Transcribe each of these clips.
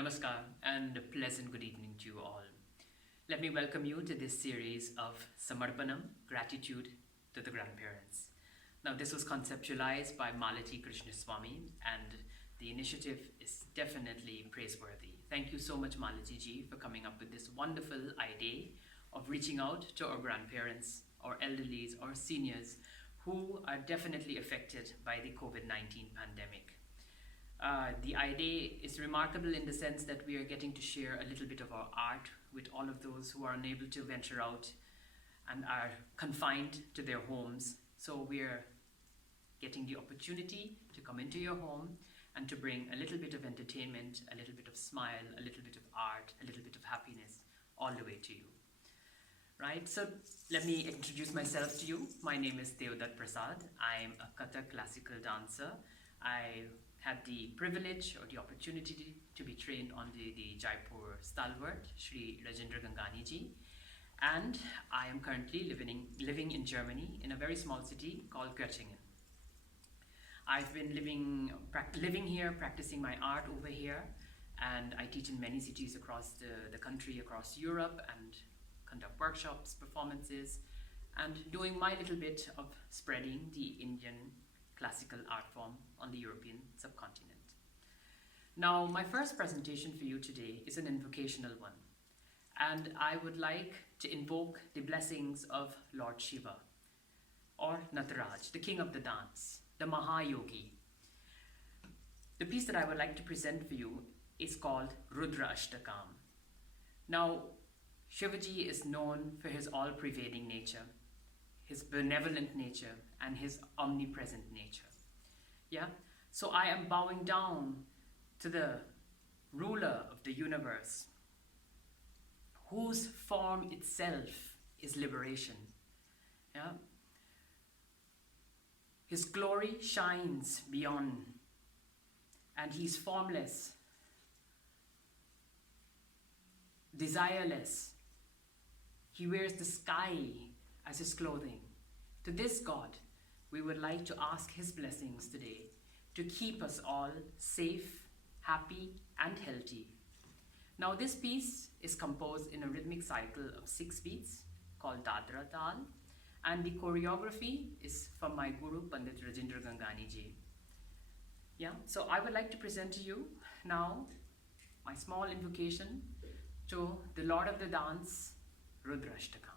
Namaskar and a pleasant good evening to you all. Let me welcome you to this series of Samarpanam, Gratitude to the Grandparents. Now, this was conceptualized by Malati Krishnaswamy, and the initiative is definitely praiseworthy. Thank you so much, Malati ji, for coming up with this wonderful idea of reaching out to our grandparents, or elderlies, or seniors who are definitely affected by the COVID-19 pandemic. The idea is remarkable in the sense that we are getting to share a little bit of our art with all of those who are unable to venture out and are confined to their homes. So we're getting the opportunity to come into your home and to bring a little bit of entertainment, a little bit of smile, a little bit of art, a little bit of happiness all the way to you. Right, so let me introduce myself to you. My name is Deodatt Persaud. I'm a Kathak classical dancer. I had the privilege or the opportunity to be trained under the Jaipur stalwart, Shri Rajendra Gangani ji. And I am currently living in Germany in a very small city called Göttingen. I've been living here, practicing my art over here, and I teach in many cities across the country, across Europe, and conduct workshops, performances, and doing my little bit of spreading the Indian classical art form on the European subcontinent. Now, my first presentation for you today is an invocational one, and I would like to invoke the blessings of Lord Shiva, or Nataraj, the king of the dance, the Mahayogi. The piece that I would like to present for you is called Rudra Ashtakam. Now, Shivaji is known for his all-pervading nature, his benevolent nature, and his omnipresent nature. Yeah? So I am bowing down to the ruler of the universe, whose form itself is liberation. Yeah? His glory shines beyond, and he's formless, desireless. He wears the sky as his clothing. To this God, we would like to ask his blessings today to keep us all safe, happy, and healthy. Now, this piece is composed in a rhythmic cycle of 6 beats called Dadra Tal, and the choreography is from my guru, Pandit Rajendra Gangani ji. Yeah, so I would like to present to you now my small invocation to the Lord of the Dance, Rudra Ashtakam.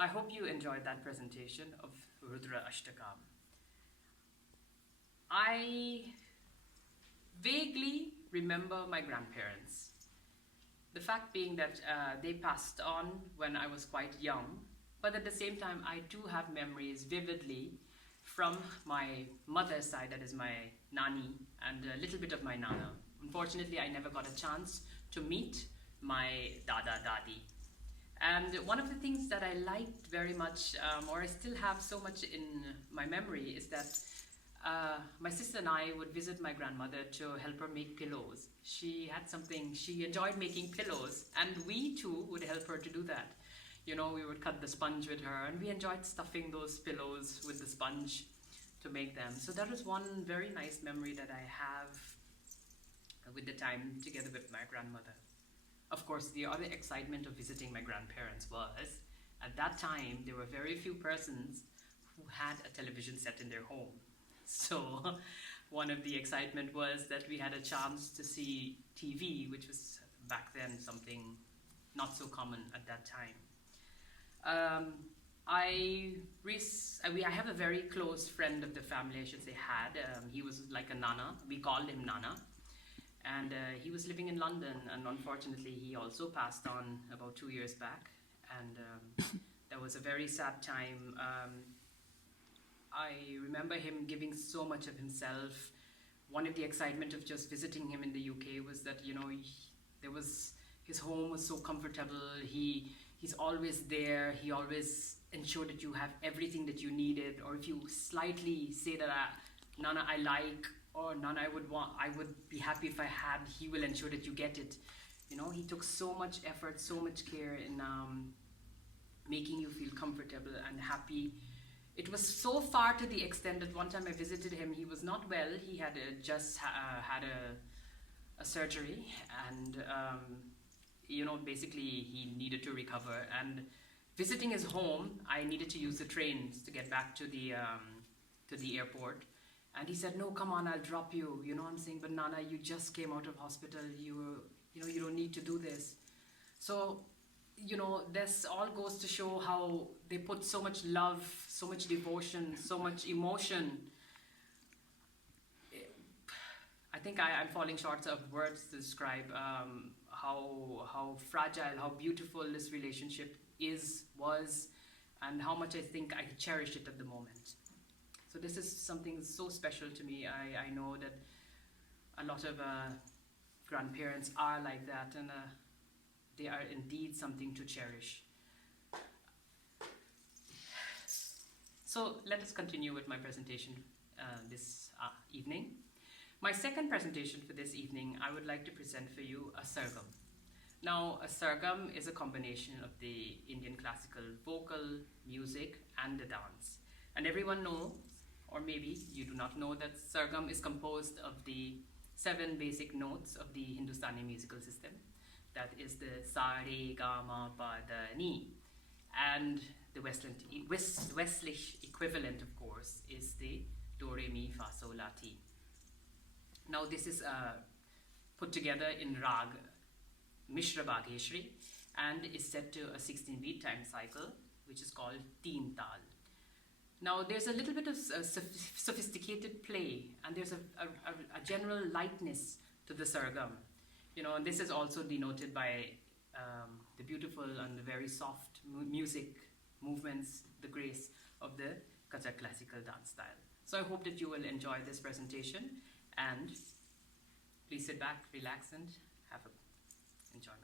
I hope you enjoyed that presentation of Rudra Ashtakam. I vaguely remember my grandparents The fact being that they passed on when I was quite young, but at the same time, I do have memories vividly from my mother's side, that is my nani, and a little bit of my nana. Unfortunately, I never got a chance to meet my dada dadi. And one of the things that I liked very much, or I still have so much in my memory, is that my sister and I would visit my grandmother to help her make pillows. She had something, she enjoyed making pillows, and we too would help her to do that. You know, we would cut the sponge with her, and we enjoyed stuffing those pillows with the sponge to make them. So that was one very nice memory that I have with the time together with my grandmother. Of course, the other excitement of visiting my grandparents was, at that time, there were very few persons who had a television set in their home. So one of the excitement was that we had a chance to see TV, which was back then something not so common at that time. I have a very close friend of the family, I should say, he was like a nana. We called him Nana. And he was living in London, and unfortunately he also passed on about 2 years back. And that was a very sad time. I remember him giving so much of himself. One of the excitement of just visiting him in the UK was that, you know, his home was so comfortable. He's always there. He always ensured that you have everything that you needed. Or if you slightly say that, Nana, I like, or Nana, I would be happy if I had, he will ensure that you get it. You know, he took so much effort, so much care in making you feel comfortable and happy. It was so far to the extent that one time I visited him, he was not well. He had just had a surgery, and you know, basically he needed to recover. And visiting his home, I needed to use the trains to get back to the airport. And he said, "No, come on, I'll drop you." You know what I'm saying? "But Nana, you just came out of hospital. You don't need to do this." So, you know, this all goes to show how they put so much love, so much devotion, so much emotion. I think I'm falling short of words to describe how fragile, how beautiful this relationship was, and how much I think I cherish it at the moment. So this is something so special to me. I know that a lot of grandparents are like that, and they are indeed something to cherish. So let us continue with my presentation this evening. My second presentation for this evening, I would like to present for you a sargam. Now, a sargam is a combination of the Indian classical vocal, music, and the dance. And everyone knows, or maybe you do not know, that sargam is composed of the 7 basic notes of the Hindustani musical system. That is the sa, re, ga, ma, pa, da, ni. And the Westlish equivalent, of course, is the do, re, mi, fa, sol, la, ti. Now this is put together in rag Mishra Bhagyeshri and is set to a 16-beat time cycle, which is called Teen Tal. Now there's a little bit of sophisticated play, and there's a general lightness to the sargam. You know, and this is also denoted by the beautiful and the very soft music movements, the grace of the Kathak classical dance style. So I hope that you will enjoy this presentation, and please sit back, relax, and have enjoyment.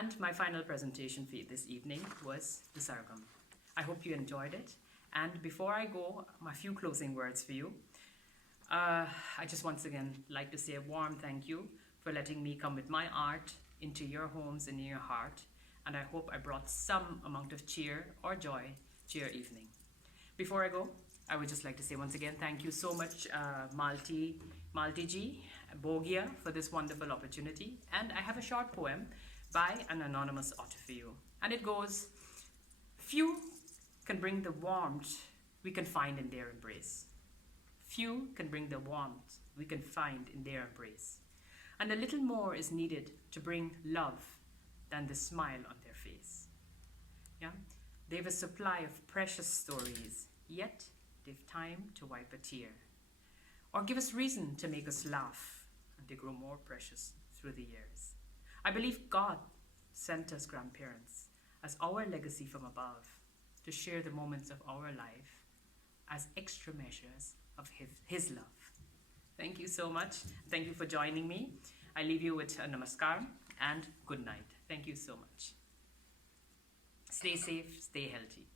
And my final presentation for you this evening was the Sargam. I hope you enjoyed it. And before I go, a few closing words for you. I just once again like to say a warm thank you for letting me come with my art into your homes and in your heart. And I hope I brought some amount of cheer or joy to your evening. Before I go, I would just like to say once again, thank you so much, Malti-ji, Bhogya, for this wonderful opportunity. And I have a short poem by an anonymous author for you. And it goes, few can bring the warmth we can find in their embrace. Few can bring the warmth we can find in their embrace. And a little more is needed to bring love than the smile on their face. Yeah? They've a supply of precious stories, yet they've time to wipe a tear. Or give us reason to make us laugh, and they grow more precious through the years. I believe God sent us grandparents as our legacy from above to share the moments of our life as extra measures of His love. Thank you so much. Thank you for joining me. I leave you with a namaskar and good night. Thank you so much. Stay safe, stay healthy.